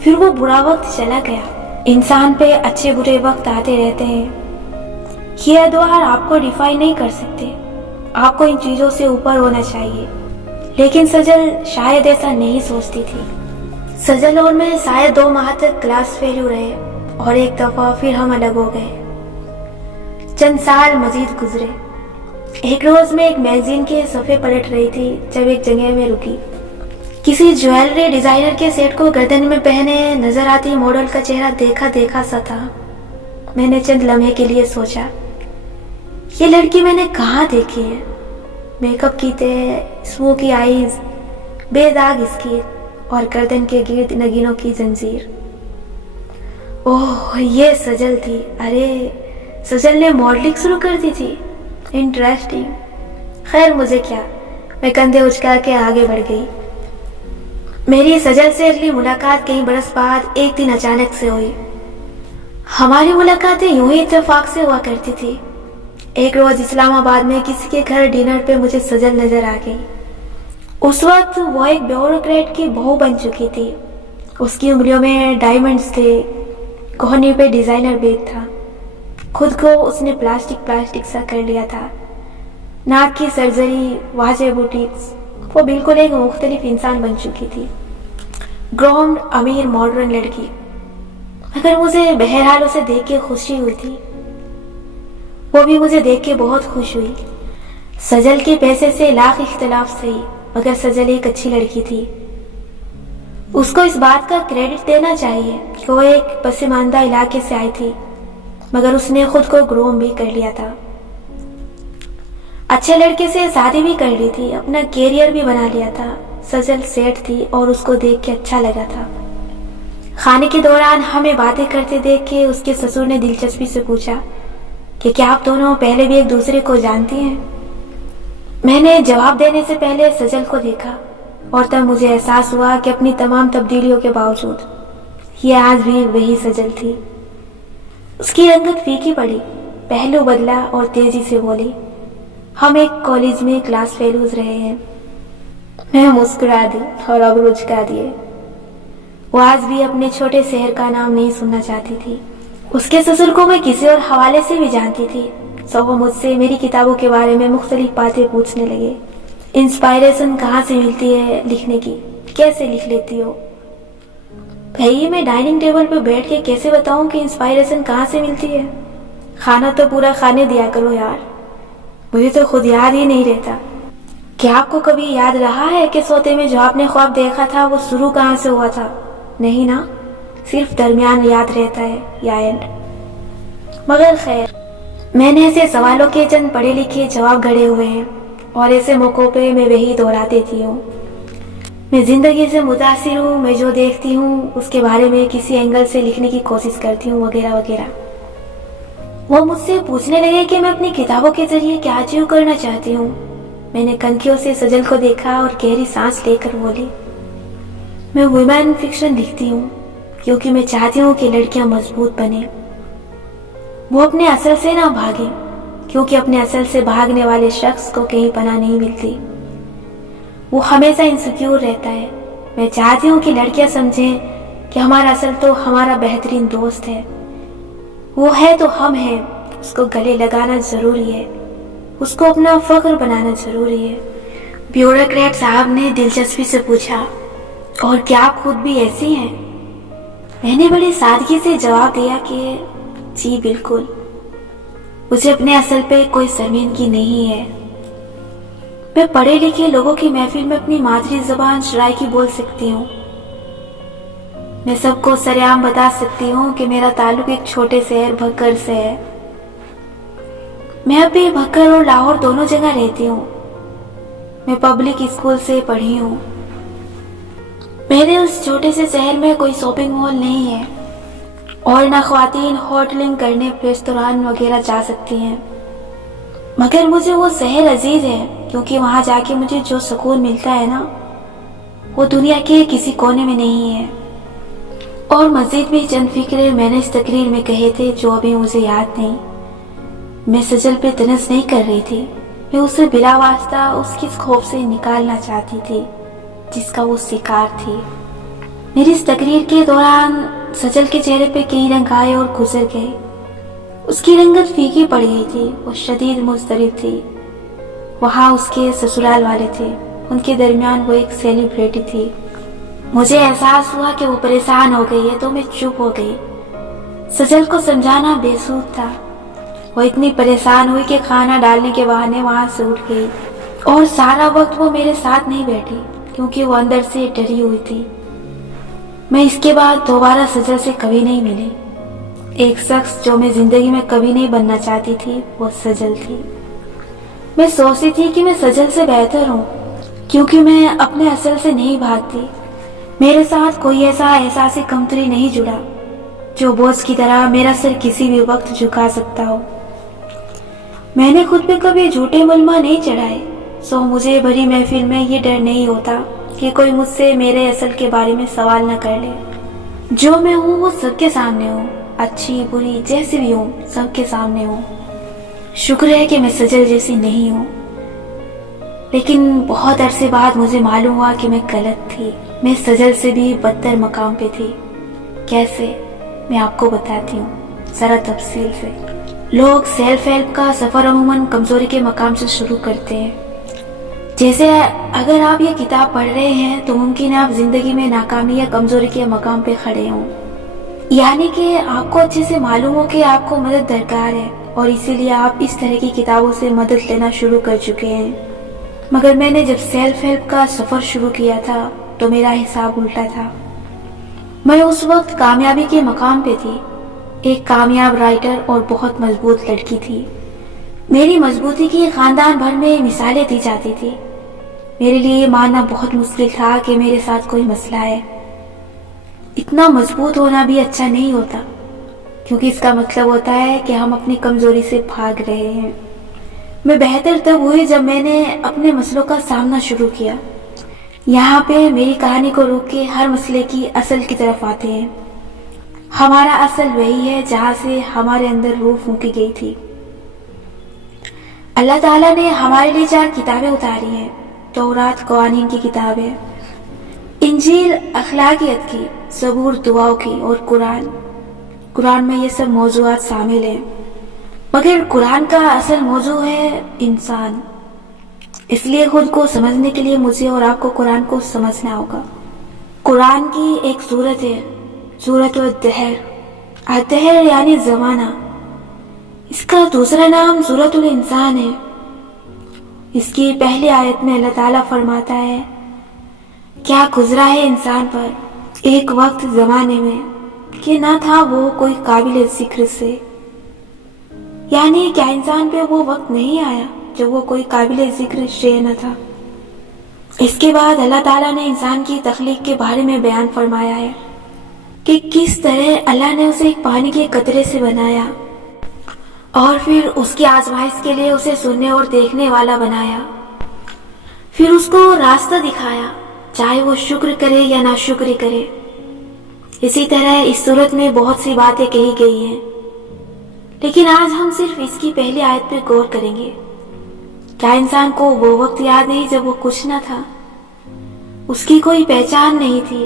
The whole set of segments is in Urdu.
پھر وہ برا وقت چلا گیا۔ انسان پہ اچھے برے وقت آتے رہتے ہیں، یہ ادوار آپ کو ڈیفائن نہیں کر سکتے، آپ کو ان چیزوں سے اوپر ہونا چاہیے۔ لیکن سجل شاید ایسا نہیں سوچتی تھی۔ سجل اور میں شاید 2 ماہ تک کلاس فیلو رہے اور ایک دفعہ پھر ہم الگ ہو گئے۔ چند سال مزید گزرے۔ ایک روز میں ایک میگزین کے صفحے پلٹ رہی تھی جب ایک جگہ میں رکی۔ کسی جویلری ڈیزائنر کے سیٹ کو گردن میں پہنے نظر آتی ماڈل کا چہرہ دیکھا دیکھا سا تھا۔ میں نے چند لمحے کے لیے سوچا، یہ لڑکی میں نے کہاں دیکھی ہے؟ میک اپ کیتے، اسموکی آئیز، بے داغ اسکن اور گردن کے گرد نگینوں کی زنجیر۔ اوہ، یہ سجل تھی۔ ارے سجل نے ماڈلنگ شروع کر دی تھی، انٹرسٹنگ۔ خیر مجھے کیا، میں کندھے اچکا کے آگے بڑھ گئی۔ میری سجل سے اگلی ملاقات کئی برس بعد ایک دن اچانک سے ہوئی۔ ہماری ملاقاتیں یوں ہی اتفاق سے ہوا کرتی تھی۔ ایک روز اسلام آباد میں کسی کے گھر ڈنر پہ مجھے سجل نظر آ گئی۔ اس وقت وہ ایک بیوروکریٹ کی بہو بن چکی تھی۔ اس کی انگلیوں میں ڈائمنڈز تھے، کوہنی پہ ڈیزائنر بیگ تھا، خود کو اس نے پلاسٹک سا کر لیا تھا، ناک کی سرجری، واضح بوٹیکس، وہ بالکل ایک مختلف انسان بن چکی تھی۔ گراؤنڈ، امیر، ماڈرن لڑکی۔ مگر مجھے بہرحال اسے دیکھ کے خوشی ہوئی تھی، وہ بھی مجھے دیکھ کے بہت خوش ہوئی۔ سجل کے پیسے سے لاکھ اختلاف صحیح، مگر سجل ایک اچھی لڑکی تھی۔ اس کو اس بات کا کریڈٹ دینا چاہیے کہ وہ ایک پسماندہ علاقے سے آئی تھی، مگر اس نے خود کو گروم بھی کر لیا تھا۔ اچھے لڑکے سے شادی بھی کر لی تھی، اپنا کیریئر بھی بنا لیا تھا۔ سجل سیٹ تھی اور اس کو دیکھ کے اچھا لگا تھا۔ کھانے کے دوران ہمیں باتیں کرتے دیکھ کے اس کے سسر نے دلچسپی سے پوچھا کہ کیا آپ دونوں پہلے بھی ایک دوسرے کو جانتی ہیں؟ میں نے جواب دینے سے پہلے سجل کو دیکھا اور تب مجھے احساس ہوا کہ اپنی تمام تبدیلیوں کے باوجود یہ آج بھی وہی سجل تھی۔ اس کی رنگت پھیکی پڑی، پہلو بدلا اور تیزی سے بولی، ہم ایک کالج میں کلاس فیلوز رہے ہیں۔ میں مسکرا دی اور اب رجکا دیے۔ وہ آج بھی اپنے چھوٹے شہر کا نام نہیں سننا چاہتی تھی۔ اس کے سسر کو میں کسی اور حوالے سے بھی جانتی تھی، سو وہ مجھ سے میری کتابوں کے بارے میں مختلف باتیں پوچھنے لگے۔ انسپائریشن کہاں سے ملتی ہے لکھنے کی؟ کیسے لکھ لیتی ہو؟ بھائی میں ڈائننگ ٹیبل پہ بیٹھ کے کیسے بتاؤں کہ انسپائریشن کہاں سے ملتی ہے؟ کھانا تو پورا کھانے دیا کرو یار، مجھے تو خود یاد ہی نہیں رہتا۔ کیا آپ کو کبھی یاد رہا ہے کہ سوتے میں جو آپ نے خواب دیکھا تھا وہ شروع کہاں سے ہوا تھا؟ نہیں نا، صرف درمیان یاد رہتا ہے یا اینڈ۔ مگر خیر، میں نے ایسے سوالوں کے چند پڑھے لکھے جواب گھڑے ہوئے ہیں اور ایسے موقعوں پہ میں وہی دہرا دیتی ہوں۔ میں زندگی سے متاثر ہوں، میں جو دیکھتی ہوں اس کے بارے میں کسی اینگل سے لکھنے کی کوشش کرتی ہوں، وغیرہ وغیرہ۔ وہ مجھ سے پوچھنے لگے کہ میں اپنی کتابوں کے ذریعے کیا اچیو کرنا چاہتی ہوں۔ میں نے کنکھیوں سے سجل کو دیکھا اور گہری سانس لے کر بولی، میں ویمن فکشن لکھتی ہوں کیونکہ میں چاہتی ہوں کہ لڑکیاں مضبوط بنیں، وہ اپنے اصل سے نہ بھاگیں، کیونکہ اپنے اصل سے بھاگنے والے شخص کو کہیں پناہ نہیں ملتی، وہ ہمیشہ انسیکیور رہتا ہے۔ میں چاہتی ہوں کہ لڑکیاں سمجھیں کہ ہمارا اصل تو ہمارا بہترین دوست ہے، وہ ہے تو ہم ہیں، اس کو گلے لگانا ضروری ہے، اس کو اپنا فخر بنانا ضروری ہے۔ بیوروکریٹ صاحب نے دلچسپی سے پوچھا، اور کیا آپ خود بھی ایسی ہیں؟ میں نے بڑی سادگی سے جواب دیا کہ جی بالکل، مجھے اپنے اصل پہ کوئی شرمندگی نہیں ہے۔ میں پڑھے لکھے لوگوں کی محفل میں اپنی مادری زبان شرائکی بول سکتی ہوں، میں سب کو سرعام بتا سکتی ہوں کہ میرا تعلق ایک چھوٹے شہر بھکر سے ہے۔ میں اب بھی بھکر اور لاہور دونوں جگہ رہتی ہوں۔ میں پبلک اسکول سے پڑھی ہوں۔ میرے اس چھوٹے سے شہر میں کوئی شاپنگ مال نہیں ہے اور نہ خواتین ہوٹلنگ کرنے ریستوران وغیرہ جا سکتی ہیں، مگر مجھے وہ شہر عزیز ہے کیونکہ وہاں جا کے مجھے جو سکون ملتا ہے نا، وہ دنیا کے کسی کونے میں نہیں ہے۔ اور مزید بھی چند فکرے میں نے اس تقریر میں کہے تھے جو ابھی مجھے یاد نہیں۔ میں سجل پہ طنز نہیں کر رہی تھی، میں اسے بلا واسطہ اس کی خوف سے نکالنا چاہتی تھی جس کا وہ شکار تھی۔ میری اس تقریر کے دوران سجل کے چہرے پہ کئی رنگ آئے اور گزر گئے. اس کی رنگت پھیکی پڑ گئی تھی. وہ شدید مضطرب تھی. وہاں اس کے سسرال والے تھے. ان کے درمیان وہ ایک سیلیبریٹی تھی. مجھے احساس ہوا کہ وہ پریشان ہو گئی ہے تو میں چپ ہو گئی. سجل کو سمجھانا بے سود تھا. وہ اتنی پریشان ہوئی کہ کھانا ڈالنے کے بہانے وہاں سے اٹھ گئی اور سارا وقت وہ میرے ساتھ نہیں بیٹھی کیونکہ وہ اندر سے ڈری ہوئی تھی. میں اس کے بعد دوبارہ سجل سے کبھی نہیں ملی. ایک شخص جو میں زندگی میں کبھی نہیں بننا چاہتی تھی وہ سجل تھی. میں سوچتی تھی کہ میں سجل سے بہتر ہوں کیونکہ میں اپنے اصل سے نہیں بھاگتی. میرے ساتھ کوئی ایسا احساس کمتری نہیں جڑا جو بوجھ کی طرح میرا سر کسی بھی وقت جھکا سکتا ہو. میں نے خود پہ کبھی جھوٹے ملمہ نہیں چڑھائے سو مجھے بھری محفل میں یہ ڈر نہیں ہوتا کہ کوئی مجھ سے میرے اصل کے بارے میں سوال نہ کر لے. جو میں ہوں وہ سب کے سامنے ہوں. اچھی بری جیسی بھی ہوں سب کے سامنے ہوں. شکر ہے کہ میں سجل جیسی نہیں ہوں. لیکن بہت عرصے بعد مجھے معلوم ہوا کہ میں غلط تھی. میں سجل سے بھی بدتر مقام پہ تھی. کیسے؟ میں آپ کو بتاتی ہوں ذرا تفصیل سے. لوگ سیلف ہیلپ کا سفر عموماً کمزوری کے مقام سے شروع کرتے ہیں. جیسے اگر آپ یہ کتاب پڑھ رہے ہیں تو ممکن ہے آپ زندگی میں ناکامی یا کمزوری کے مقام پہ کھڑے ہوں. یعنی کہ آپ کو اچھے سے معلوم ہو کہ آپ کو مدد درکار ہے اور اسی لیے آپ اس طرح کی کتابوں سے مدد لینا شروع کر چکے ہیں. مگر میں نے جب سیلف ہیلپ کا سفر شروع کیا تھا تو میرا حساب الٹا تھا. میں اس وقت کامیابی کے مقام پہ تھی. ایک کامیاب رائٹر اور بہت مضبوط لڑکی تھی. میری مضبوطی کی خاندان بھر میں مثالیں دی جاتی تھی. میرے لیے یہ ماننا بہت مشکل تھا کہ میرے ساتھ کوئی مسئلہ ہے. اتنا مضبوط ہونا بھی اچھا نہیں ہوتا کیونکہ اس کا مطلب ہوتا ہے کہ ہم اپنی کمزوری سے بھاگ رہے ہیں. میں بہتر تب ہوئی جب میں نے اپنے مسئلوں کا سامنا شروع کیا. یہاں پہ میری کہانی کو روک کے ہر مسئلے کی اصل کی طرف آتے ہیں. ہمارا اصل وہی ہے جہاں سے ہمارے اندر روح پھونکی گئی تھی. اللہ تعالیٰ نے ہمارے لیے 4 کتابیں اتاری ہیں. تورات قوانین کی کتاب ہے, انجیل اخلاقیات کی, زبور دعاؤں کی اور قرآن میں یہ سب موضوعات شامل ہیں. مگر قرآن کا اصل موضوع ہے انسان. اس لیے خود کو سمجھنے کے لیے مجھے اور آپ کو قرآن کو سمجھنا ہوگا. قرآن کی ایک سورت ہے, سورت الدہر. الدہر یعنی زمانہ. اس کا دوسرا نام سورت الانسان ہے. اس کی پہلی آیت میں اللہ تعالیٰ فرماتا ہے, کیا گزرا ہے انسان پر ایک وقت زمانے میں کہ نہ تھا وہ کوئی قابل ذکر سے. یعنی کیا انسان پہ وہ وقت نہیں آیا جب وہ کوئی قابل ذکر شے نہ تھا. اس کے بعد اللہ تعالیٰ نے انسان کی تخلیق کے بارے میں بیان فرمایا ہے کہ کس طرح اللہ نے اسے ایک پانی کے قطرے سے بنایا اور پھر اس کی آزمائش کے لیے اسے سننے اور دیکھنے والا بنایا. پھر اس کو راستہ دکھایا چاہے وہ شکر کرے یا ناشکری کرے. اسی طرح اس صورت میں بہت سی باتیں کہی گئی ہیں لیکن آج ہم صرف اس کی پہلی آیت پہ غور کریں گے. کیا انسان کو وہ وقت یاد نہیں جب وہ کچھ نہ تھا, اس کی کوئی پہچان نہیں تھی,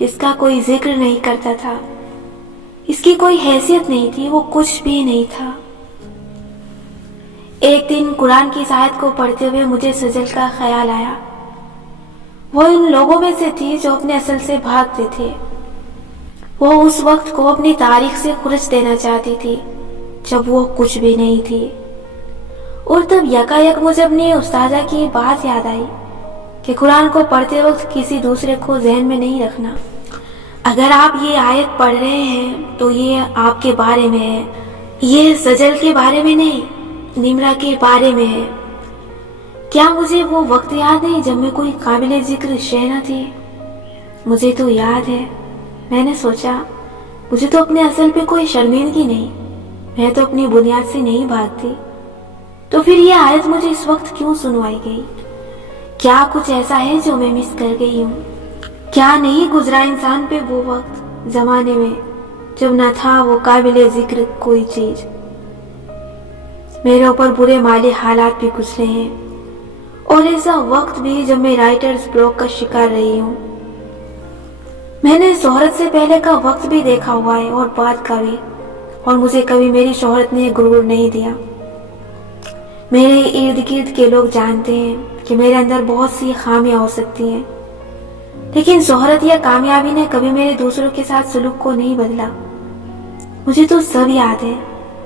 اس کا کوئی ذکر نہیں کرتا تھا, اس کی کوئی حیثیت نہیں تھی, وہ کچھ بھی نہیں تھا. ایک دن قرآن کی اس آیت کو پڑھتے ہوئے مجھے سجل کا خیال آیا. وہ ان لوگوں میں سے تھی جو اپنے اصل سے بھاگتے تھے. وہ اس وقت کو اپنی تاریخ سے خرچ دینا چاہتی تھی جب وہ کچھ بھی نہیں تھی. اور تب یکایک مجھے اپنی استاذہ کی بات یاد آئی کہ قرآن کو پڑھتے وقت کسی دوسرے کو ذہن میں نہیں رکھنا. اگر آپ یہ آیت پڑھ رہے ہیں تو یہ آپ کے بارے میں ہے, یہ سجل کے بارے میں نہیں, نمرہ کے بارے میں ہے. کیا مجھے وہ وقت یاد نہیں جب میں کوئی قابل ذکر شے نہ تھی؟ مجھے تو یاد ہے. میں نے سوچا مجھے تو اپنے اصل پہ کوئی شرمندگی نہیں, میں تو اپنی بنیاد سے نہیں بھاگتی. تو پھر یہ آیت مجھے اس وقت کیوں سنوائی گئی؟ کیا کچھ ایسا ہے جو میں مس کر گئی ہوں؟ کیا نہیں گزرا انسان پہ وہ وقت زمانے میں جب نہ تھا وہ قابل ذکر کوئی چیز؟ میرے اوپر برے مالی حالات بھی گزرے ہیں اور ایسا وقت بھی جب میں رائٹرز بلاک کا شکار رہی ہوں. میں نے شہرت سے پہلے کا وقت بھی دیکھا ہوا ہے اور بعد کا بھی، اور مجھے کبھی میری شہرت نے غرور نہیں دیا۔ میرے ارد گرد کے لوگ جانتے ہیں کہ میرے اندر بہت سی خامیاں ہو سکتی ہیں، لیکن شہرت یا کامیابی نے کبھی میرے دوسروں کے ساتھ سلوک کو نہیں بدلا۔ مجھے تو سب یاد ہے،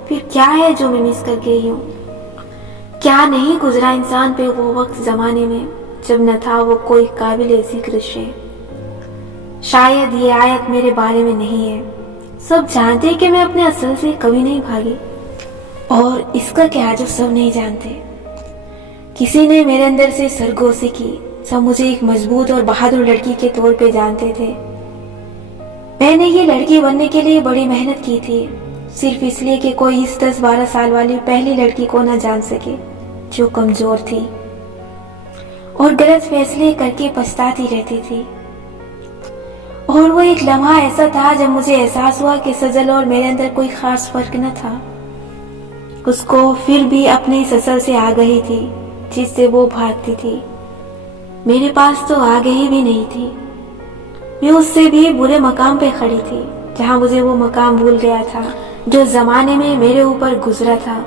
پھر کیا ہے جو میں مس کر گئی ہوں؟ کیا نہیں گزرا انسان پہ وہ وقت زمانے میں جب نہ تھا وہ کوئی قابل ذکر شے۔ شاید یہ آیت میرے بارے میں نہیں ہے، سب جانتے کہ میں اپنے اصل سے کبھی نہیں بھاگی، اور اس کا کیا جو سب نہیں جانتے۔ کسی نے میرے اندر سے سرگوشی کی، سب مجھے ایک مضبوط اور بہادر لڑکی کے طور پہ جانتے تھے۔ میں نے یہ لڑکی بننے کے لیے بڑی محنت کی تھی، صرف اس لیے کہ کوئی اس 10-12 سال والی پہلی لڑکی کو نہ جان سکے جو کمزور تھی اور غلط فیصلے کر کے پچھتاتی رہتی تھی۔ اور وہ ایک لمحہ ایسا تھا جب مجھے احساس ہوا کہ سجل اور میرے اندر کوئی خاص فرق نہ تھا۔ اس کو پھر بھی اپنی سسل سے آگہی تھی جس سے وہ بھاگتی تھی، میرے پاس تو آگہی بھی نہیں تھی۔ میں اس سے بھی برے مقام پہ کھڑی تھی جہاں مجھے وہ مقام بھول گیا تھا جو زمانے میں میرے اوپر گزرا تھا۔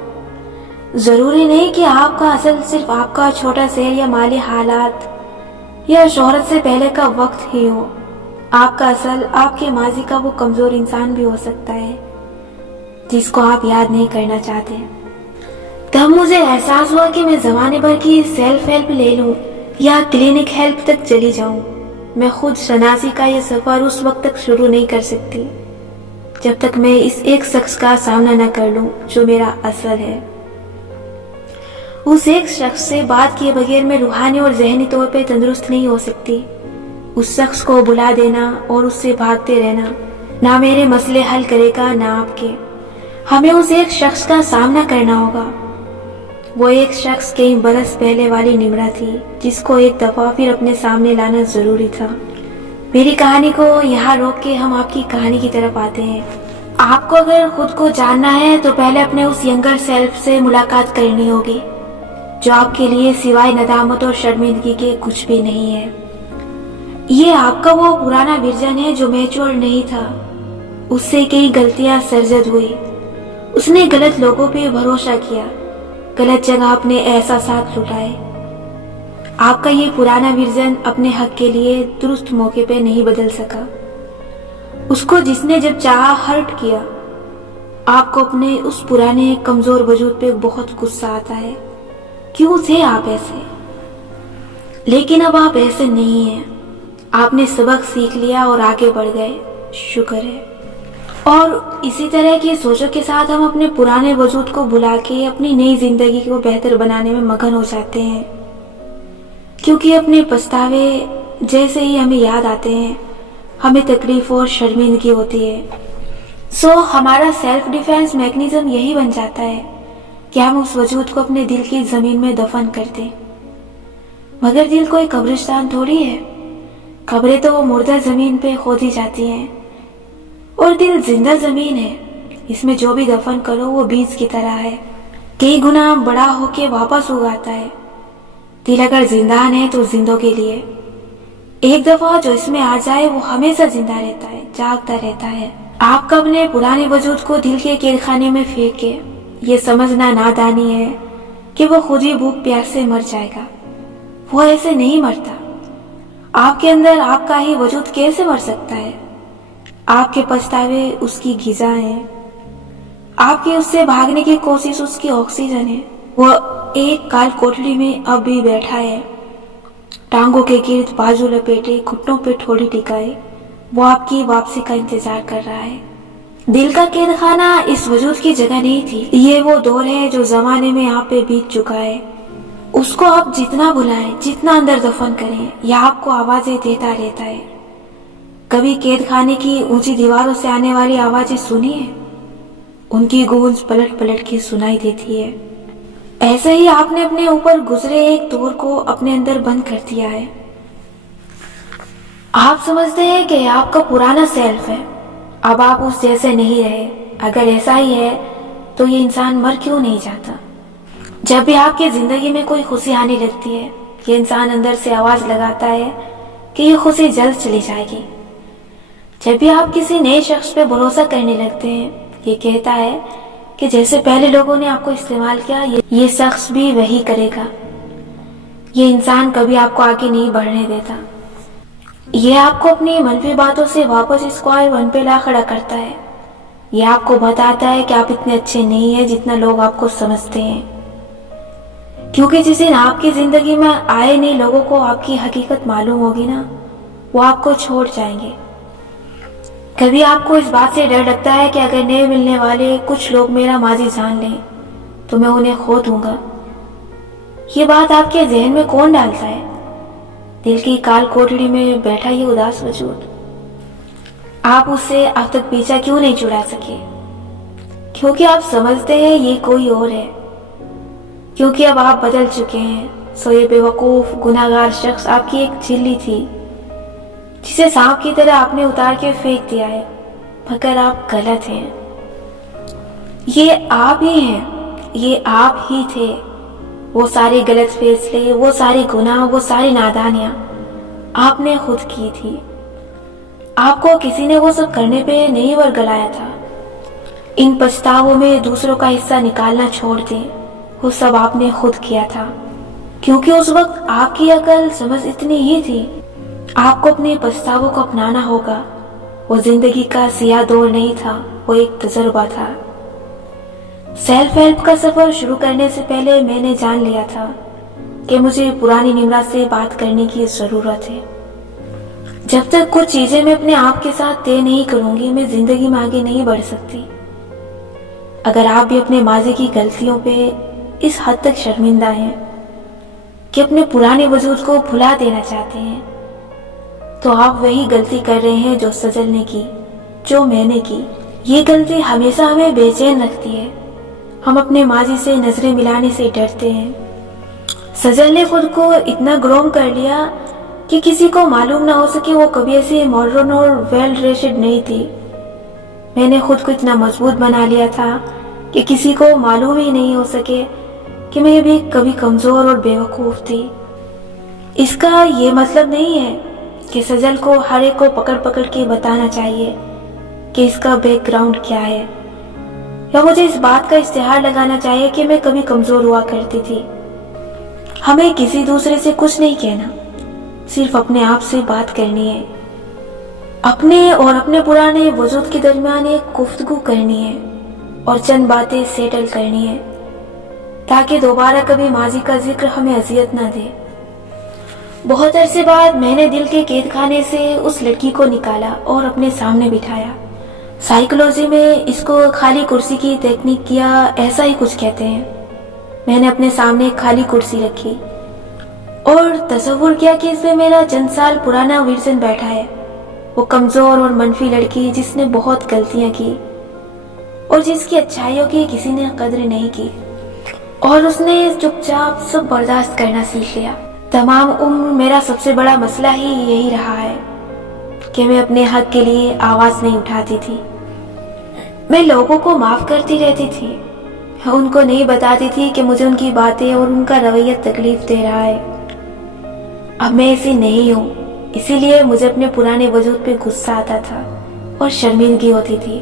ضروری نہیں کہ آپ کا اصل صرف آپ کا چھوٹا شہر یا مالی حالات یا شہرت سے پہلے کا وقت ہی ہو۔ آپ کا اصل آپ کے ماضی کا وہ کمزور انسان بھی ہو سکتا ہے جس کو آپ یاد نہیں کرنا چاہتے۔ تب مجھے احساس ہوا کہ میں زمانے بھر کی سیلف ہیلپ لے لوں یا کلینک ہیلپ تک چلی جاؤں، میں خود شناسی کا یہ سفر اس وقت تک شروع نہیں کر سکتی جب تک میں اس ایک شخص کا سامنا نہ کر لوں جو میرا اصل ہے۔ اس ایک شخص سے بات کیے بغیر میں روحانی اور ذہنی طور پہ تندرست نہیں ہو سکتی۔ اس شخص کو بلا دینا اور اس سے بھاگتے رہنا نہ میرے مسئلے حل کرے گا نہ آپ کے۔ ہمیں اس ایک شخص کا سامنا کرنا ہوگا۔ وہ ایک شخص کئی برس پہلے والی نمرا تھی جس کو ایک دفعہ پھر اپنے سامنے لانا ضروری تھا۔ میری کہانی کو یہاں روک کے ہم آپ کی کہانی کی طرف آتے ہیں۔ آپ کو اگر خود کو جاننا ہے تو پہلے اپنے اس ینگر سیلف سے ملاقات کرنی ہوگی جو آپ کے لیے سوائے ندامت اور شرمندگی کے کچھ بھی نہیں ہے۔ یہ آپ کا وہ پرانا ورژن ہے جو میچور نہیں تھا، اس سے کئی غلطیاں سرزد ہوئی، اس نے غلط لوگوں پہ بھروسہ کیا، غلط جگہ اپنے احساسات لٹائے۔ آپ کا یہ پرانا ورژن اپنے حق کے لیے درست موقع پہ نہیں بدل سکا۔ اس کو جس نے جب چاہا ہرٹ کیا۔ آپ کو اپنے اس پرانے کمزور وجود پہ بہت غصہ آتا ہے، کیوں تھے آپ ایسے؟ لیکن اب آپ ایسے نہیں ہیں، آپ نے سبق سیکھ لیا اور آگے بڑھ گئے، شکر ہے۔ اور اسی طرح کی سوچوں کے ساتھ ہم اپنے پرانے وجود کو بھلا کے اپنی نئی زندگی کو بہتر بنانے میں مگن ہو جاتے ہیں، کیونکہ اپنے پچھتاوے جیسے ہی ہمیں یاد آتے ہیں ہمیں تکلیف اور شرمندگی ہوتی ہے۔ ہمارا سیلف ڈیفینس میکنزم یہی بن جاتا ہے کہ ہم اس وجود کو اپنے دل کی زمین میں دفن کر دیں، مگر دل کوئی قبرستان تھوڑی ہے، قبریں تو مردہ زمین پہ کھودی جاتی ہیں، اور دل زندہ زمین ہے، اس میں جو بھی دفن کرو وہ بیج کی طرح ہے، کئی گنا بڑا ہو کے واپس اگاتا ہے۔ دل اگر زندان ہے تو زندوں کے لیے، ایک دفعہ جو اس میں آ جائے وہ ہمیشہ زندہ رہتا ہے، جاگتا رہتا ہے۔ آپ کا اپنے پرانے وجود کو دل کے قید خانے میں پھینک کے یہ سمجھنا نادانی ہے کہ وہ خود ہی بھوک پیاس سے مر جائے گا، وہ ایسے نہیں مرتا۔ آپ کے اندر آپ کا ہی وجود کیسے مر سکتا ہے؟ آپ کے پچھتاوے اس کی غذا ہیں، آپ کی اس سے بھاگنے کی کوشش اس کی آکسیجن ہے۔ وہ ایک کال کوٹلی میں اب بھی بیٹھا ہے، ٹانگوں کے گرد بازو لپیٹے، گھٹنوں پہ ٹھوڑی ٹکائے، وہ آپ کی واپسی کا انتظار کر رہا ہے۔ دل کا قید خانہ اس وجود کی جگہ نہیں تھی، یہ وہ دور ہے جو زمانے میں آپ پہ بیت چکا ہے۔ اس کو آپ جتنا بلائیں، جتنا اندر دفن کریں، یہ آپ کو آوازیں دیتا رہتا ہے۔ کبھی قید خانے کی اونچی دیواروں سے آنے والی آوازیں سنی ہیں؟ ان کی گونج پلٹ پلٹ کے سنائی دیتی ہے۔ ایسے ہی آپ نے اپنے اوپر گزرے ایک دور کو اپنے اندر بند کر دیا ہے۔ آپ سمجھتے ہیں کہ آپ کا پرانا سیلف ہے، اب آپ اس جیسے نہیں رہے۔ اگر ایسا ہی ہے تو یہ انسان مر کیوں نہیں جاتا؟ جب بھی آپ کی زندگی میں کوئی خوشی آنے لگتی ہے، یہ انسان اندر سے آواز لگاتا ہے کہ یہ خوشی جلد چلی جائے گی، جب بھی آپ کسی نئے شخص پہ بھروسہ کرنے لگتے ہیں، یہ کہتا ہے کہ جیسے پہلے لوگوں نے آپ کو استعمال کیا، یہ شخص بھی وہی کرے گا۔ یہ انسان کبھی آپ کو آگے نہیں بڑھنے دیتا، یہ آپ کو اپنی منفی باتوں سے واپس اسکوائر ون پہ لا کھڑا کرتا ہے۔ یہ آپ کو بتاتا ہے کہ آپ اتنے اچھے نہیں ہیں جتنا لوگ آپ کو سمجھتے ہیں، کیونکہ جس دن آپ کی زندگی میں آئے نئے لوگوں کو آپ کی حقیقت معلوم ہوگی نا، وہ آپ کو چھوڑ جائیں گے۔ کبھی آپ کو اس بات سے ڈر لگتا ہے کہ اگر نئے ملنے والے کچھ لوگ میرا ماضی جان لیں تو میں انہیں کھو دوں گا۔ یہ بات آپ کے ذہن میں کون ڈالتا ہے؟ دل کی کال کوٹڑی میں بیٹھا یہ اداس وجود۔ آپ اس سے اب تک پیچھا کیوں نہیں چھڑا سکے؟ کیونکہ آپ سمجھتے ہیں یہ کوئی اور ہے، کیونکہ اب آپ بدل چکے ہیں۔ سو یہ بے وقوف گناہگار شخص آپ کی ایک جھلی تھی جسے سانپ کی طرح آپ نے اتار کے پھینک دیا ہے، مگر آپ غلط ہیں۔ یہ آپ ہی ہیں، یہ آپ ہی تھے۔ وہ سارے غلط فیصلے، وہ سارے گناہ، وہ ساری نادانیاں آپ نے خود کی تھی۔ آپ کو کسی نے وہ سب کرنے پہ نہیں ورگلایا تھا۔ ان پچھتاووں میں دوسروں کا حصہ نکالنا چھوڑ دیں، وہ سب آپ نے خود کیا تھا، کیونکہ اس وقت آپ کی عقل سمجھ اتنی ہی تھی۔ آپ کو اپنے پچھتاووں کو اپنانا ہوگا۔ وہ زندگی کا سیاہ دور نہیں تھا، وہ ایک تجربہ تھا۔ سیلف ہیلپ کا سفر شروع کرنے سے پہلے میں نے جان لیا تھا کہ مجھے پرانی نمرا سے بات کرنے کی ضرورت ہے۔ جب تک کچھ چیزیں میں اپنے آپ کے ساتھ طے نہیں کروں گی، میں زندگی میں آگے نہیں بڑھ سکتی۔ اگر آپ بھی اپنے ماضی کی غلطیوں پہ اس حد تک شرمندہ ہیں کہ اپنے پرانے وجود کو بھلا دینا چاہتے ہیں، تو آپ وہی غلطی کر رہے ہیں جو سجل نے کی، جو میں نے کی۔ یہ غلطی ہمیشہ ہمیں بے چین رکھتی ہے۔ ہم اپنے ماضی سے نظریں ملانے سے ڈرتے ہیں۔ سجل نے خود کو اتنا گروم کر لیا کہ کسی کو معلوم نہ ہو سکے وہ کبھی ایسی ماڈرن اور ویل ڈریسڈ نہیں تھی۔ میں نے خود کو اتنا مضبوط بنا لیا تھا کہ کسی کو معلوم ہی نہیں ہو سکے کہ میں بھی کبھی کمزور اور بے وقوف تھی۔ اس کا یہ مطلب نہیں ہے کہ سجل کو ہر ایک کو پکڑ پکڑ کے بتانا چاہیے کہ اس کا بیک گراؤنڈ کیا ہے، یا مجھے اس بات کا اشتہار لگانا چاہیے کہ میں کبھی کمزور ہوا کرتی تھی۔ ہمیں کسی دوسرے سے کچھ نہیں کہنا، صرف اپنے آپ سے بات کرنی ہے۔ اپنے اور اپنے پرانے وجود کے درمیان ایک گفتگو کرنی ہے اور چند باتیں سیٹل کرنی ہے تاکہ دوبارہ کبھی ماضی کا ذکر ہمیں اذیت نہ دے۔ بہت عرصے بعد میں نے دل کے قید خانے سے اس لڑکی کو نکالا اور اپنے سامنے بٹھایا۔ سائیکولوجی میں اس کو خالی کرسی کی تکنیک یا ایسا ہی کچھ کہتے ہیں۔ میں نے اپنے سامنے ایک خالی کرسی رکھی اور تصور کیا کہ اس میں میرا چند سال پرانا ورژن بیٹھا ہے، وہ کمزور اور منفی لڑکی جس نے بہت غلطیاں کی اور جس کی اچھائیوں کی کسی نے قدر نہیں کی، اور اس نے چپ چاپ سب برداشت کرنا سیکھ لیا۔ تمام عمر میرا سب سے بڑا مسئلہ ہی یہی رہا ہے کہ میں اپنے حق کے لیے آواز نہیں اٹھاتی تھی۔ میں لوگوں کو معاف کرتی رہتی تھی، ان کو نہیں بتاتی تھی کہ مجھے ان کی باتیں اور ان کا رویہ تکلیف دے رہا ہے۔ اب میں ایسی نہیں ہوں، اسی لیے مجھے اپنے پرانے وجود پہ غصہ آتا تھا اور شرمندگی ہوتی تھی۔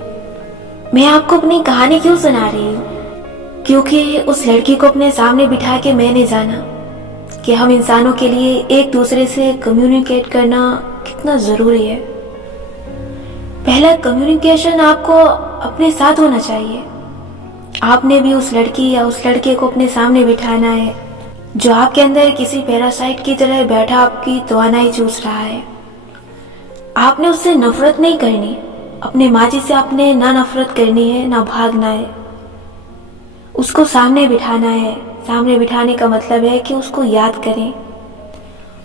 میں آپ کو اپنی کہانی کیوں سنا رہی ہوں؟ کیونکہ اس لڑکی کو اپنے سامنے بٹھا کے میں نے جانا کہ ہم انسانوں کے لیے ایک دوسرے سے کمیونیکیٹ کرنا کتنا ضروری ہے۔ پہلا کمیونیکیشن آپ کو اپنے ساتھ ہونا چاہیے۔ آپ نے بھی اس لڑکی یا اس لڑکے کو اپنے سامنے بٹھانا ہے جو آپ کے اندر کسی پیراسائٹ کی طرح بیٹھا آپ کی توانائی چوس رہا ہے۔ آپ نے اس سے نفرت نہیں کرنی، اپنے ماضی سے آپ نے نہ نفرت کرنی ہے نہ بھاگنا ہے، اس کو سامنے بٹھانا ہے۔ سامنے بٹھانے کا مطلب ہے کہ اس کو یاد کریں،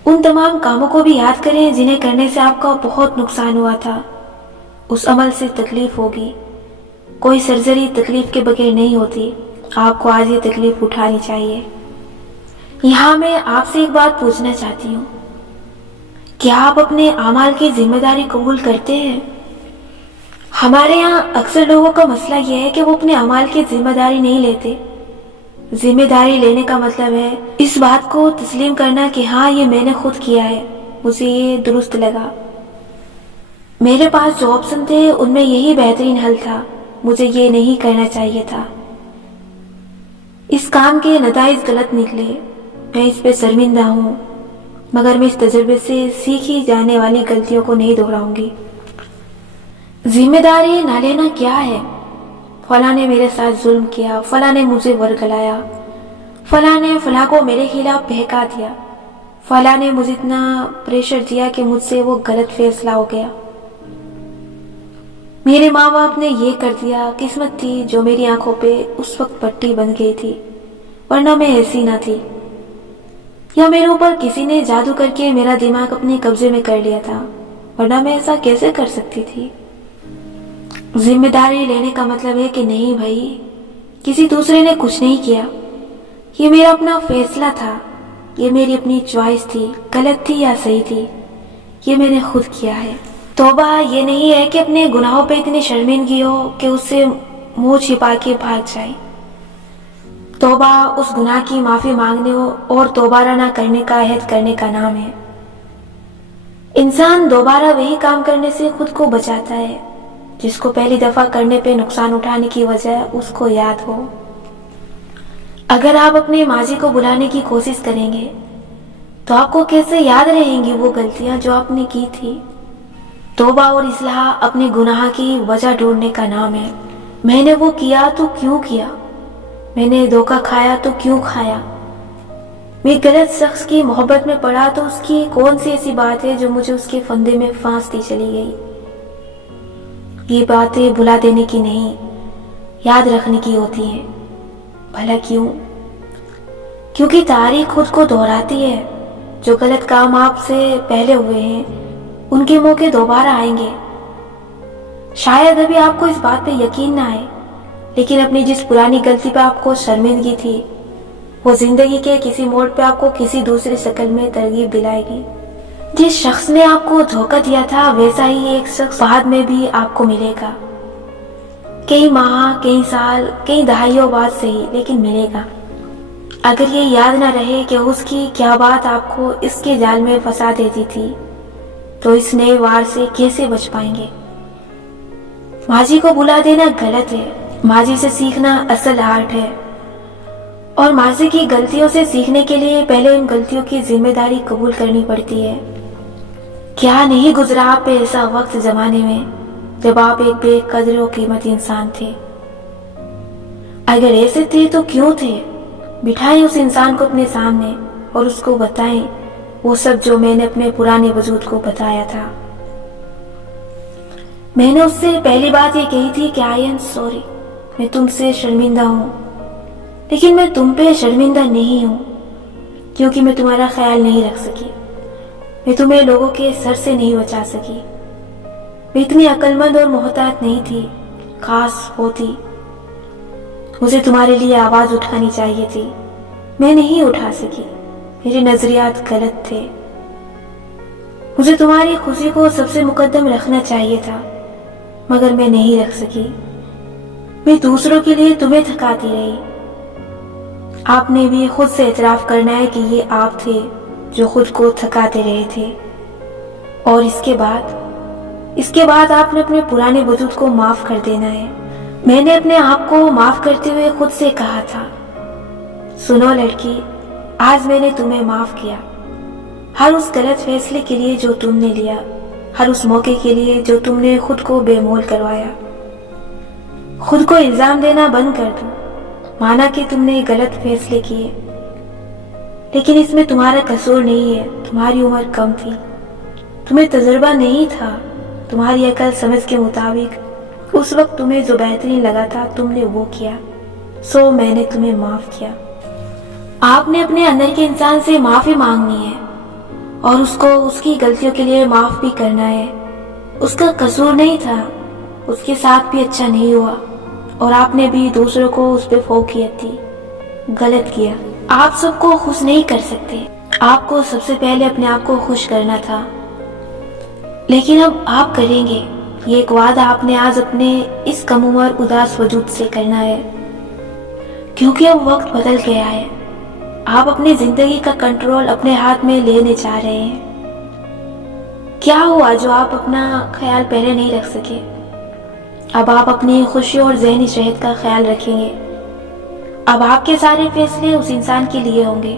ان تمام کاموں کو بھی یاد کریں جنہیں کرنے سے آپ کا بہت نقصان ہوا تھا۔ اس عمل سے تکلیف ہوگی، کوئی سرجری تکلیف کے بغیر نہیں ہوتی۔ آپ کو آج یہ تکلیف اٹھانی چاہیے۔ یہاں میں آپ سے ایک بات پوچھنا چاہتی ہوں، کیا آپ اپنے اعمال کی ذمہ داری قبول کرتے ہیں؟ ہمارے یہاں اکثر لوگوں کا مسئلہ یہ ہے کہ وہ اپنے اعمال کی ذمہ داری نہیں لیتے۔ ذمہ داری لینے کا مطلب ہے اس بات کو تسلیم کرنا کہ ہاں یہ میں نے خود کیا ہے، مجھے یہ درست لگا۔ میرے پاس جو آپشن تھے ان میں یہی بہترین حل تھا، مجھے یہ نہیں کرنا چاہیے تھا۔ اس کام کے نتائج غلط نکلے، میں اس پہ شرمندہ ہوں، مگر میں اس تجربے سے سیکھی جانے والی غلطیوں کو نہیں دہراؤں گی۔ ذمہ داری نہ لینا کیا ہے؟ فلاں نے میرے ساتھ ظلم کیا، فلاں نے مجھے ورگلایا، فلاں نے فلاں کو میرے خلاف بہکا دیا، فلاں نے مجھے اتنا پریشر دیا کہ مجھ سے وہ غلط فیصلہ ہو گیا، میرے ماں باپ نے یہ کر دیا، قسمت تھی جو میری آنکھوں پہ اس وقت پٹی بن گئی تھی، ورنہ میں ایسی نہ تھی، یا میرے اوپر کسی نے جادو کر کے میرا دماغ اپنے قبضے میں کر لیا تھا، ورنہ میں ایسا کیسے کر سکتی تھی۔ ذمہ داری لینے کا مطلب ہے کہ نہیں بھائی، کسی دوسرے نے کچھ نہیں کیا، یہ میرا اپنا فیصلہ تھا، یہ میری اپنی چوائس تھی، غلط تھی یا صحیح تھی، یہ میں نے خود کیا ہے۔ توبہ یہ نہیں ہے کہ اپنے گناہوں پہ اتنی شرمندگی ہو کہ اس سے منہ چھپا کے بھاگ جائے۔ توبہ اس گناہ کی معافی مانگنے ہو اور دوبارہ نہ کرنے کا عہد کرنے کا نام ہے۔ انسان دوبارہ وہی کام کرنے سے خود کو بچاتا ہے جس کو پہلی دفعہ کرنے پہ نقصان اٹھانے کی وجہ اس کو یاد ہو۔ اگر آپ اپنے ماضی کو بھلانے کی کوشش کریں گے تو آپ کو کیسے یاد رہیں گی وہ غلطیاں جو آپ نے کی تھی۔ توبہ اور اصلاح اپنے گناہ کی وجہ ڈھونڈنے کا نام ہے۔ میں نے وہ کیا تو کیوں کیا، میں نے دھوکہ کھایا تو کیوں کھایا، میں غلط شخص کی محبت میں پڑا تو اس کی کون سی ایسی بات ہے جو مجھے اس کے فندے میں پھانستی چلی گئی۔ یہ باتیں بھلا دینے کی نہیں، یاد رکھنے کی ہوتی ہیں۔ بھلا کیوں؟ کیونکہ تاریخ خود کو دہراتی ہے، جو غلط کام آپ سے پہلے ہوئے ہیں ان کے موقع دوبارہ آئیں گے۔ شاید ابھی آپ کو اس بات پہ یقین نہ آئے، لیکن اپنی جس پرانی غلطی پہ آپ کو شرمندگی تھی وہ زندگی کے کسی موڑ پہ آپ کو کسی دوسری شکل میں ترغیب دلائے گی۔ جس شخص نے آپ کو دھوکہ دیا تھا ویسا ہی ایک شخص بعد میں بھی آپ کو ملے گا، کئی ماہ، کئی سال، کئی دہائیوں بعد صحیح، لیکن ملے گا۔ اگر یہ یاد نہ رہے کہ اس کی کیا بات آپ کو اس کے جال میں پھنسا دیتی تھی تو اس نئے وار سے کیسے بچ پائیں گے؟ ماضی کو بھلا دینا غلط ہے، ماضی سے سیکھنا اصل آرٹ ہے، اور ماضی کی غلطیوں سے سیکھنے کے لیے پہلے ان غلطیوں کی ذمہ داری قبول کرنی پڑتی ہے۔ کیا نہیں گزرا آپ پہ ایسا وقت زمانے میں جب آپ ایک بے قدر و قیمتی انسان تھے؟ اگر ایسے تھے تو کیوں تھے؟ بٹھائیں اس انسان کو اپنے سامنے اور اس کو بتائیں وہ سب جو میں نے اپنے پرانے وجود کو بتایا تھا۔ میں نے اس سے پہلی بات یہ کہی تھی کہ آئی ایم سوری، میں تم سے شرمندہ ہوں، لیکن میں تم پہ شرمندہ نہیں ہوں کیونکہ میں تمہارا خیال نہیں رکھ سکی، میں تمہیں لوگوں کے سر سے نہیں بچا سکی، میں اتنی عقل مند اور محتاط نہیں تھی، خاص ہوتی مجھے تمہارے لیے آواز اٹھانی چاہیے تھی، میں نہیں اٹھا سکی، میرے نظریات غلط تھے، مجھے تمہاری خوشی کو سب سے مقدم رکھنا چاہیے تھا مگر میں نہیں رکھ سکی، میں دوسروں کے لیے تمہیں تھکاتی رہی۔ آپ نے بھی خود سے اعتراف کرنا ہے کہ یہ آپ تھے جو خود کو تھکاتے رہے تھے، اور اس کے بعد آپ نے اپنے پرانے وجود کو معاف کر دینا ہے۔ میں نے اپنے آپ کو معاف کرتے ہوئے خود سے کہا تھا، سنو لڑکی، آج میں نے تمہیں معاف کیا، ہر اس غلط فیصلے کے لیے جو تم نے لیا، ہر اس موقع کے لیے جو تم نے خود کو بے مول کروایا۔ خود کو الزام دینا بند کر دو، مانا کہ تم نے غلط فیصلے کیے، لیکن اس میں تمہارا قصور نہیں ہے، تمہاری عمر کم تھی، تمہیں تجربہ نہیں تھا، تمہاری عقل سمجھ کے مطابق اس وقت تمہیں جو بہترین لگا تھا تم نے وہ کیا، سو میں نے تمہیں معاف کیا۔ آپ نے اپنے اندر کے انسان سے معافی مانگنی ہے اور اس کو اس کی غلطیوں کے لیے معاف بھی کرنا ہے۔ اس کا قصور نہیں تھا، اس کے ساتھ بھی اچھا نہیں ہوا، اور آپ نے بھی دوسروں کو اس پہ فوقیت دی، غلط کیا۔ آپ سب کو خوش نہیں کر سکتے، آپ کو سب سے پہلے اپنے آپ کو خوش کرنا تھا، لیکن اب آپ کریں گے۔ یہ ایک وعدہ آپ نے آج اپنے اس کم عمر اداس وجود سے کرنا ہے، کیونکہ اب وقت بدل گیا ہے، آپ اپنی زندگی کا کنٹرول اپنے ہاتھ میں لینے جا رہے ہیں۔ کیا ہوا جو آپ اپنا خیال پہلے نہیں رکھ سکے؟ اب آپ اپنی خوشی اور ذہنی صحت کا خیال رکھیں گے۔ اب آپ کے سارے فیصلے اس انسان کے لیے ہوں گے،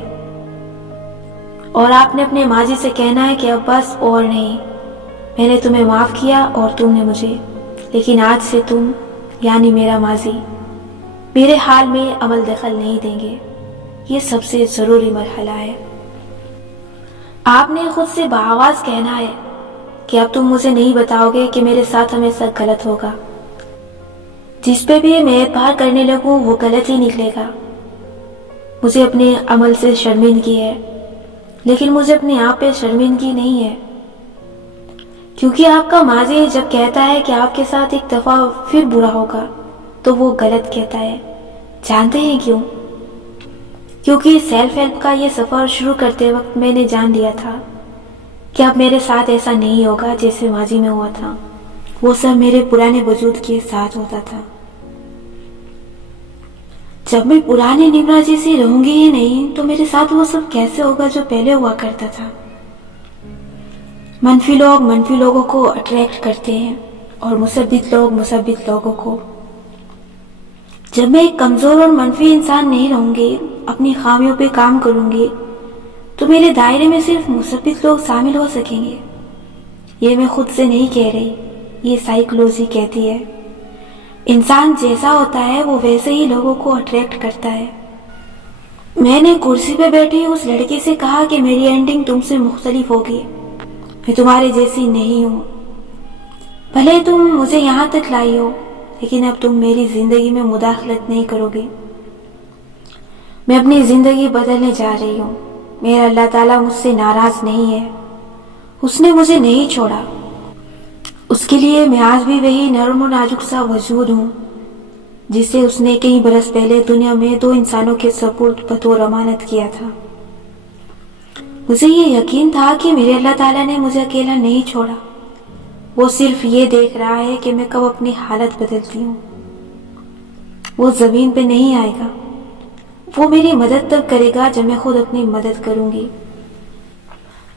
اور آپ نے اپنے ماضی سے کہنا ہے کہ اب بس اور نہیں، میں نے تمہیں معاف کیا اور تم نے مجھے، لیکن آج سے تم یعنی میرا ماضی میرے حال میں عمل دخل نہیں دیں گے۔ یہ سب سے ضروری مرحلہ ہے۔ آپ نے خود سے بآواز کہنا ہے کہ اب تم مجھے نہیں بتاؤ گے کہ میرے ساتھ ہمیشہ غلط ہوگا۔ جس پہ بھی میں اعتبار کرنے لگوں وہ غلط ہی نکلے گا۔ مجھے اپنے عمل سے شرمندگی ہے، لیکن مجھے اپنے آپ پہ شرمندگی نہیں ہے، کیونکہ آپ کا ماضی جب کہتا ہے کہ آپ کے ساتھ ایک دفعہ پھر برا ہوگا تو وہ غلط کہتا ہے۔ جانتے ہیں کیوں؟ کیونکہ سیلف ہیلپ کا یہ سفر شروع کرتے وقت میں نے جان لیا تھا کہ اب میرے ساتھ ایسا نہیں ہوگا جیسے ماضی میں ہوا تھا۔ وہ سب میرے پرانے وجود کے ساتھ ہوتا تھا۔ جب میں پرانے نمرا جیسی رہوں گی ہی نہیں تو میرے ساتھ وہ سب کیسے ہوگا جو پہلے ہوا کرتا تھا؟ منفی لوگ منفی لوگوں کو اٹریکٹ کرتے ہیں اور مثبت لوگ مثبت لوگوں کو۔ جب میں ایک کمزور اور منفی انسان نہیں رہوں گی، اپنی خامیوں پہ کام کروں گی، تو میرے دائرے میں صرف مثبت لوگ شامل ہو سکیں گے۔ یہ میں خود سے نہیں کہہ رہی، یہ سائیکولوجی کہتی ہے۔ انسان جیسا ہوتا ہے وہ ویسے ہی لوگوں کو اٹریکٹ کرتا ہے۔ میں نے کرسی پہ بیٹھی اس لڑکی سے کہا کہ میری اینڈنگ تم سے مختلف ہوگی، میں تمہارے جیسی نہیں ہوں۔ بھلے تم مجھے یہاں تک لائی ہو، لیکن اب تم میری زندگی میں مداخلت نہیں کرو گی۔ میں اپنی زندگی بدلنے جا رہی ہوں۔ میرا اللہ تعالیٰ مجھ سے ناراض نہیں ہے، اس نے مجھے نہیں چھوڑا۔ اس کے لیے میں آج بھی وہی نرم و نازک سا وجود ہوں جسے اس نے کئی برس پہلے دنیا میں 2 انسانوں کے سپرد بطور امانت کیا تھا۔ مجھے یہ یقین تھا کہ میرے اللہ تعالیٰ نے مجھے اکیلا نہیں چھوڑا، وہ صرف یہ دیکھ رہا ہے کہ میں کب اپنی حالت بدلتی ہوں۔ وہ زمین پہ نہیں آئے گا، وہ میری مدد تب کرے گا جب میں خود اپنی مدد کروں گی۔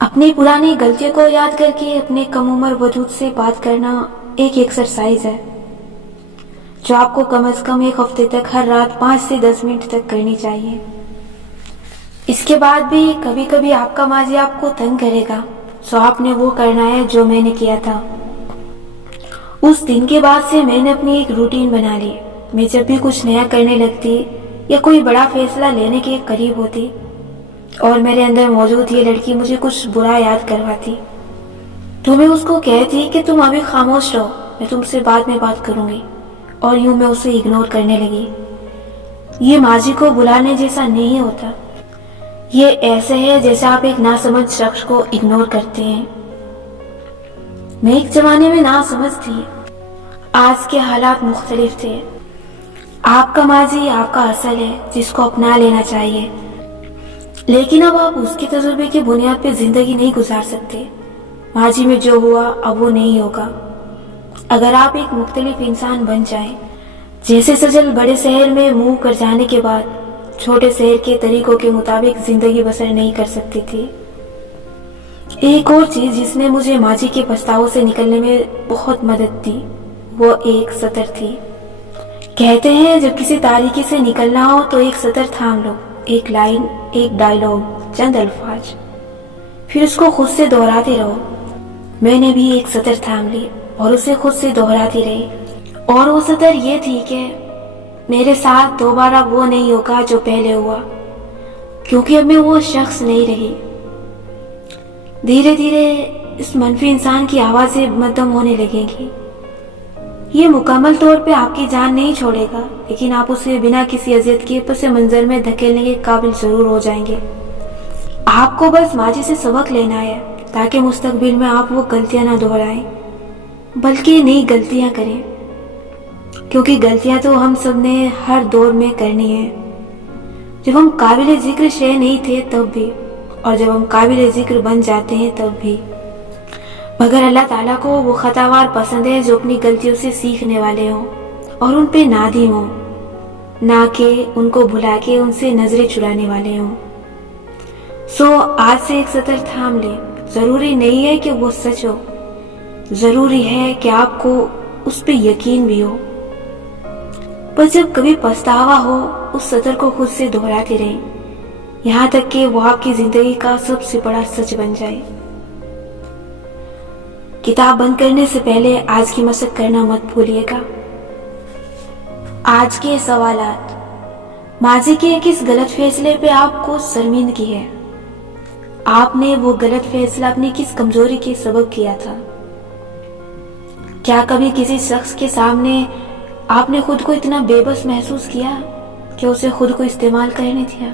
اپنی پرانی غلطیوں کو یاد کر کے اپنے کم عمر وجود سے بات کرنا ایک ایکسرسائز ہے جو آپ کو کم از کم 1 ہفتے تک ہر رات 5 سے 10 منٹ تک کرنی چاہیے۔ اس کے بعد بھی کبھی کبھی آپ کا ماضی آپ کو تنگ کرے گا، سو آپ نے وہ کرنا ہے جو میں نے کیا تھا۔ اس دن کے بعد سے میں نے اپنی ایک روٹین بنا لی۔ میں جب بھی کچھ نیا کرنے لگتی یا کوئی بڑا فیصلہ لینے کے قریب ہوتی اور میرے اندر موجود یہ لڑکی مجھے کچھ برا یاد کرواتی تو میں اس کو کہتی کہ تم ابھی خاموش رہو، میں تم سے بعد میں بات کروں گی، اور یوں میں اسے اگنور کرنے لگی۔ یہ ماضی کو بلانے جیسا نہیں ہوتا، یہ ایسے ہے جیسے آپ ایک ناسمجھ شخص کو اگنور کرتے ہیں۔ میں ایک زمانے میں ناسمجھ تھی، آج کے حالات مختلف تھے۔ آپ کا ماضی آپ کا اصل ہے جس کو اپنا لینا چاہیے، لیکن اب آپ اس کے تجربے کی بنیاد پہ زندگی نہیں گزار سکتے۔ ماضی میں جو ہوا اب وہ نہیں ہوگا۔ اگر آپ ایک مختلف انسان بن جائیں، جیسے سجل بڑے شہر میں موو کر جانے کے بعد چھوٹے شہر کے طریقوں کے مطابق زندگی بسر نہیں کر سکتی تھی۔ ایک اور چیز جس نے مجھے ماضی کے پچھتاووں سے نکلنے میں بہت مدد دی وہ ایک سطر تھی۔ کہتے ہیں جب کسی تاریکی سے نکلنا ہو تو ایک سطر تھام لو، ایک لائن، ایک ڈائلاگ، چند الفاظ، پھر اس کو خود سے دہراتے رہو۔ میں نے بھی ایک سطر تھام لی اور اسے خود سے دہراتی رہی، اور وہ سطر یہ تھی کہ میرے ساتھ دوبارہ وہ نہیں ہوگا جو پہلے ہوا، کیونکہ اب میں وہ شخص نہیں رہی۔ دھیرے دھیرے اس منفی انسان کی آوازیں مدھم ہونے لگیں گی۔ یہ مکمل طور پہ آپ کی جان نہیں چھوڑے گا، لیکن آپ اسے بنا کسی اذیت کے پس منظر میں دھکیلنے کے قابل ضرور ہو جائیں گے۔ آپ کو بس ماضی سے سبق لینا ہے تاکہ مستقبل میں آپ وہ غلطیاں نہ دہرائیں بلکہ نئی غلطیاں کریں، کیونکہ غلطیاں تو ہم سب نے ہر دور میں کرنی ہیں، جب ہم قابل ذکر شے نہیں تھے تب بھی، اور جب ہم قابل ذکر بن جاتے ہیں تب بھی۔ مگر اللہ تعالیٰ کو وہ خطاوار پسند ہے جو اپنی غلطیوں سے سیکھنے والے ہوں اور ان پہ نادم ہوں، نہ کہ ان کو بھلا کے ان سے نظریں چرانے والے ہوں۔ سو آج سے ایک سطر تھام لیں ضروری نہیں ہے کہ وہ سچ ہو، ضروری ہے کہ آپ کو اس پہ یقین بھی ہو۔ بس جب کبھی پچھتاوا ہو اس سطر کو خود سے دہراتے رہیں، یہاں تک کہ وہ آپ کی زندگی کا سب سے بڑا سچ بن جائے۔ کتاب بند کرنے سے پہلے آج کی مشق کرنا مت بھولیے گا۔ آج کے سوالات: ماضی کے کس غلط فیصلے پہ آپ کو شرمندگی ہے؟ آپ نے وہ غلط فیصلہ اپنی کس کمزوری کے سبب کیا تھا؟ کیا کبھی کسی شخص کے سامنے آپ نے خود کو اتنا بے بس محسوس کیا کہ اسے خود کو استعمال کرنے دیا؟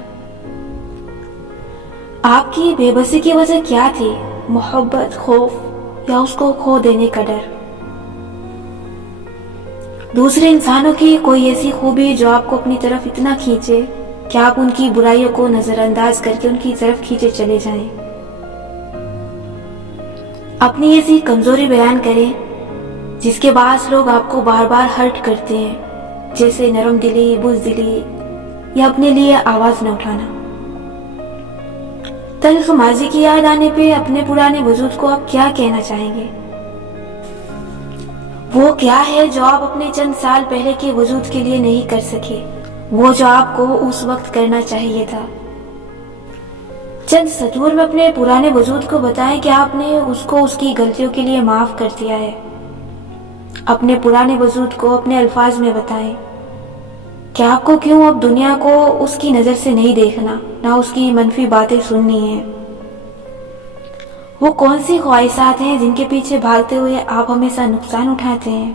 آپ کی بے بسی کی وجہ کیا تھی؟ محبت، خوف یا اس کو کھو دینے کا ڈر؟ دوسرے انسانوں کی کوئی ایسی خوبی جو آپ کو اپنی طرف اتنا کھینچے کہ آپ ان کی برائیوں کو نظر انداز کر کے ان کی طرف کھینچے چلے جائیں۔ اپنی ایسی کمزوری بیان کریں جس کے باعث لوگ آپ کو بار بار ہرٹ کرتے ہیں، جیسے نرم دلی، بزدلی یا اپنے لیے آواز نہ اٹھانا۔ تلخ ماضی کی یاد آنے پہ اپنے پرانے وجود کو آپ کیا کہنا چاہیں گے؟ وہ کیا ہے جو آپ اپنے چند سال پہلے کے وجود کے لیے نہیں کر سکے، وہ جو آپ کو اس وقت کرنا چاہیے تھا؟ چند سطور میں اپنے پرانے وجود کو بتائیں کہ آپ نے اس کو اس کی غلطیوں کے لیے معاف کر دیا ہے۔ اپنے پرانے وجود کو اپنے الفاظ میں بتائیں کہ آپ کو کیوں اب دنیا کو اس کی نظر سے نہیں دیکھنا، نہ اس کی منفی باتیں سننی ہیں۔ وہ کون سی خواہشات ہیں جن کے پیچھے بھاگتے ہوئے آپ ہمیشہ نقصان اٹھاتے ہیں؟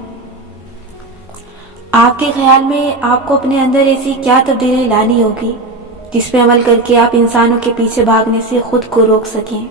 آپ کے خیال میں آپ کو اپنے اندر ایسی کیا تبدیلی لانی ہوگی جس پہ عمل کر کے آپ انسانوں کے پیچھے بھاگنے سے خود کو روک سکیں؟